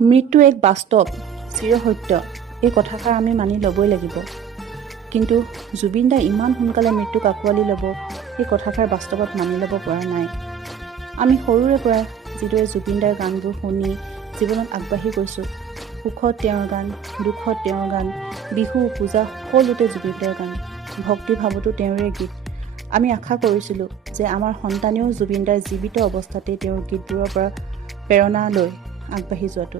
মৃত্যু এক বাস্তৱ চিৰসত্য, এই কথাষাৰ আমি মানি ল'বই লাগিব। কিন্তু জুবিন দাই ইমান সোনকালে মৃত্যুক আঁকোৱালি ল'ব, এই কথাষাৰ বাস্তৱত মানি ল'ব পৰা নাই। আমি সৰুৰে পৰা যিদৰে জুবিন দাৰ গানবোৰ শুনি জীৱনত আগবাঢ়ি গৈছোঁ, সুখত তেওঁৰ গান, দুখত তেওঁৰ গান, বিহু পূজা সকলোতে জুবিন দাৰ গান, ভক্তিভাৱতো তেওঁৰে গীত। আমি আশা কৰিছিলোঁ যে আমাৰ সন্তানেও জুবিন দাৰ জীৱিত অৱস্থাতেই তেওঁৰ গীতবোৰৰ পৰা প্ৰেৰণা লৈ আগবাঢ়ি যোৱাটো।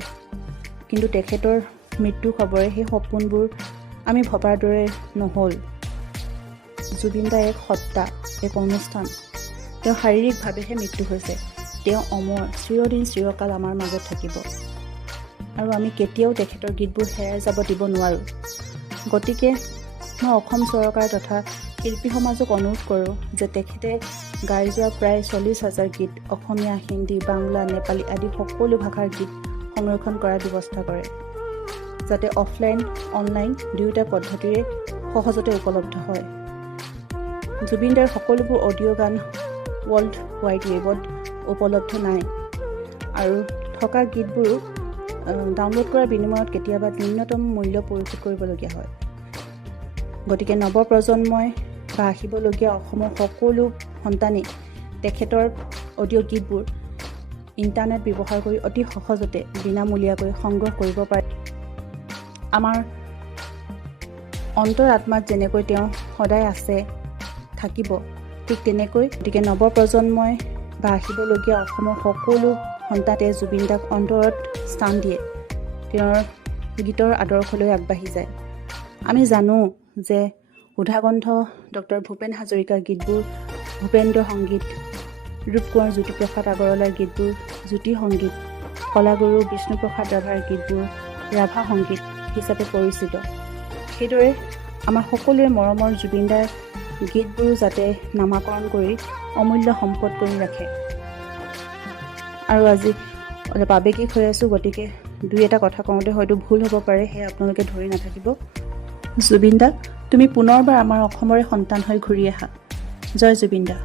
কিন্তু তেখেতৰ মৃত্যু খবৰে সেই সপোনবোৰ আমি ভবাৰ দৰে নহ'ল। জুবিন দা এক সত্তা, এক অনুষ্ঠান। তেওঁ শাৰীৰিকভাৱেহে মৃত্যু হৈছে। তেওঁ অমৰ, চিৰদিন চিৰকাল আমাৰ মাজত থাকিব আৰু আমি কেতিয়াও তেখেতৰ গীতবোৰ হেৰাই যাব দিব নোৱাৰোঁ। গতিকে মই অসম চৰকাৰ তথা শিল্পী সমাজক অনুৰোধ কৰোঁ যে তেখেতে গাই যোৱা প্ৰায় 40,000 গীত অসমীয়া, হিন্দী, বাংলা, নেপালী আদি সকলো ভাষাৰ গীত সংৰক্ষণ কৰাৰ ব্যৱস্থা কৰে, যাতে অফলাইন অনলাইন দুয়োটা পদ্ধতিৰে সহজতে উপলব্ধ হয়। জুবিন দাৰ সকলোবোৰ অডিঅ' গান ৱৰ্ল্ড ৱাইড ৱেবত উপলব্ধ নাই আৰু থকা গীতবোৰো ডাউনলোড কৰাৰ বিনিময়ত কেতিয়াবা নিম্নতম মূল্য পৰিশোধ কৰিবলগীয়া হয়। গতিকে নৱপ্ৰজন্মই বা আহিবলগীয়া অসমৰ সকলো সন্তানেই তেখেতৰ অডিঅ' গীতবোৰ ইণ্টাৰনেট ব্যৱহাৰ কৰি অতি সহজতে বিনামূলীয়াকৈ সংগ্ৰহ কৰিব পাৰে। আমাৰ অন্তৰ আত্মাত যেনেকৈ তেওঁ সদায় আছে, থাকিব, ঠিক তেনেকৈ গতিকে নৱপ্ৰজন্মই বা আহিবলগীয়া অসমৰ সকলো সন্তানে জুবিন দাক অন্তৰত স্থান দিয়ে, তেওঁৰ গীতৰ আদৰ্শলৈ আগবাঢ়ি যায়। আমি জানো যে সুধাকণ্ঠ ডক্টৰ ভূপেন হাজৰিকাৰ গীতবোৰ ভূপেন্দ্ৰ সংগীত, ৰূপকোঁৱৰ জ্যোতিপ্ৰসাদ আগৰৱালাৰ গীতবোৰ জ্যোতি সংগীত, কলাগুৰু বিষ্ণুপ্ৰসাদ ৰাভাৰ গীতবোৰ ৰাভা সংগীত হিচাপে পৰিচিত। সেইদৰে আমাৰ সকলোৰে মৰমৰ জুবিন দাৰ গীতবোৰো যাতে নামাকৰণ কৰি অমূল্য সম্পদ কৰি ৰাখে। আৰু আজি অলপ আৱেগিক হৈ আছোঁ, গতিকে দুই এটা কথা কওঁতে হয়তো ভুল হ'ব পাৰে, সেয়ে আপোনালোকে ধৰি নাথাকিব। জুবিন দা, তুমি পুনৰবাৰ আমাৰ অসমৰে সন্তান হৈ ঘূৰি আহা। জয় জুবিন দা।